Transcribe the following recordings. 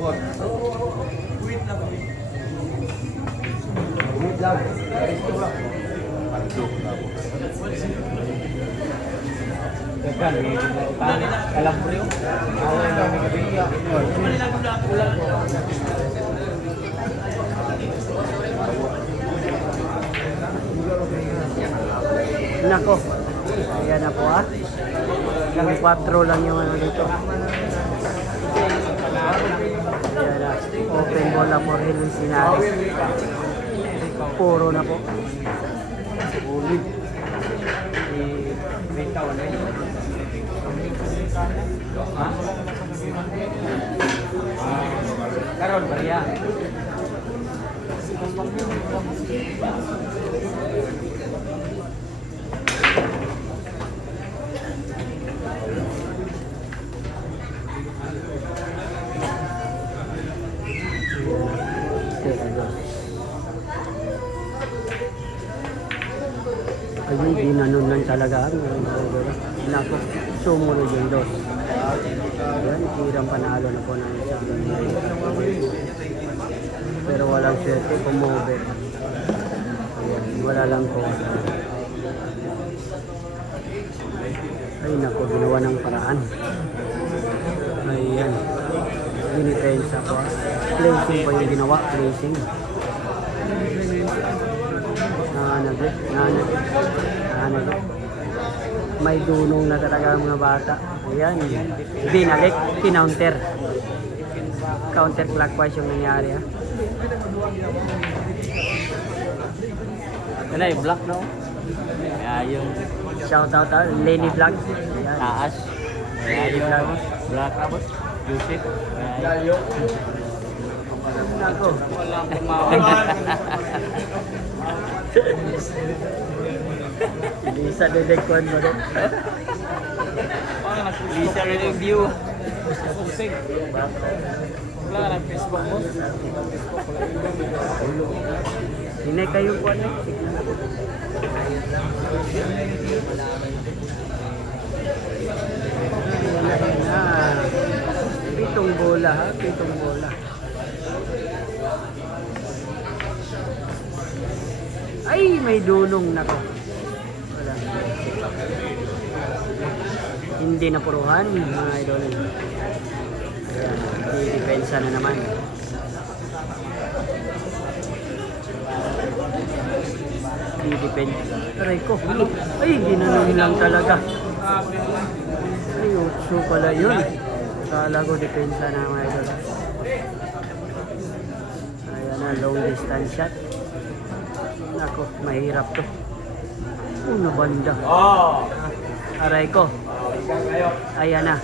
Wait lang. Wait lang. Ito lang. Pandok na po. Dagan, alam mo rin. Away na may kabiya. Nako. Ayan na po Kami 4 lang yung ano dito. Ayan na. Open ball na for Luis Linares. Puro na po. Ulit. Bitaw na yun. Ha? Karon ba yan? Ayun, ginanon lang talaga. Nako, sumunod yung dos. Ayan, tirang panalo na po ng isang. Pero walang swerte, kumover. Ayan, wala lang po. Ay nako, ginawa ng paraan. Ayan, dinipensa po. Placing po yung ginawa, placing. Nanag. May dunong na talaga ang mga bata. Ayan, binalik, kinounter. Counter clockwise yung nangyari Ano yung black no? Kaya yung Shout out Lenny Vlog. Ayan. taas. Kaya yung black tapos Yusip. Kaya yung Nako. walang kumawa. Bisa dedekon mo rin. Bisa rin yung view. Pusing. Wala ka ng Facebook mo? Hinay kayo po ano? Ayan na. Pitong bola pitong bola. Ay, may dunong na ko. Wala. Hindi napuruhan, mga idol. Ayan, di-depensa na naman. Di-depensa. Aray ko. Ay, ginanong lang talaga. Ay, utso pala yun. Kala ko depensa na mga idol. Ayan na, long distance shot. Ako, mahirap to. Una banda. Aray ko. Ayan na.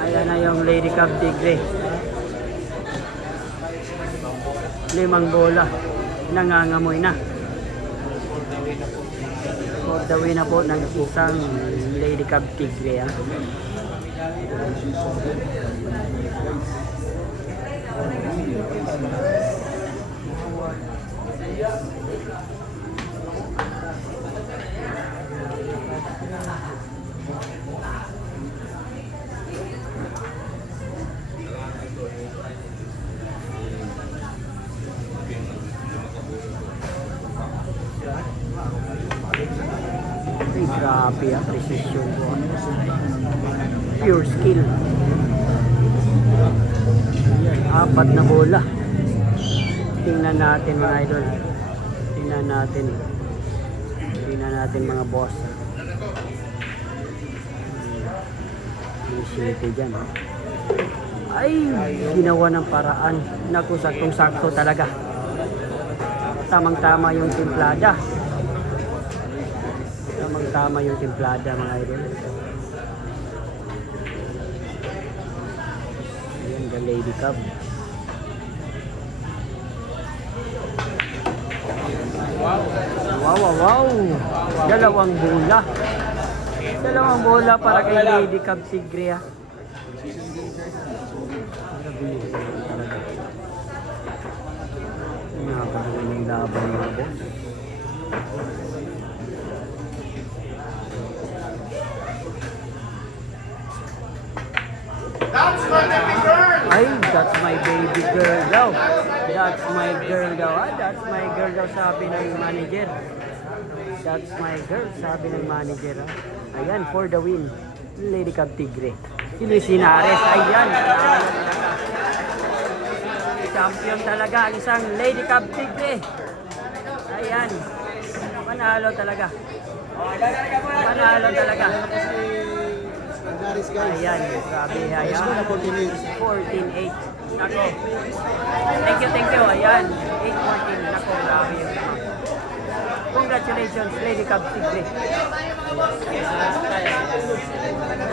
Ayan na yung Lady Cub Tigre. 5 bola. Nangangamoy na. For the win na po ng isang Lady Cub Tigre. Ay, grabe precision ko. Pure skill. 4 na bola. Tingnan natin mga idol. Tingnan natin mga boss. May city dyan. Ay, ginawa ng paraan. Naku, saktong-sakto talaga. Tamang-tama yung timplada. Tamang-tama yung timplada mga idol. Ayan, the Lady Cub. Wow. Dalawang bola para kay Lady Cub Tigre. Nakakagaling yung laban mga boss. Ay, that's my baby girl daw. That's my girl daw. That's my girl daw, sabi ng manager. That's my girl, sabi ng manager. Ayan, for the win. Lady Cub Tigre. Si Luis Linares, ayan. Champion talaga ang isang Lady Cub Tigre. Ayan. Manalo talaga. Manalo talaga. Ayan, grabe. Ayan. 14-8. Nako. Thank you. Ayan. 8-14. Nako, grabe yun. Congratulations, Lady Cub Tigre.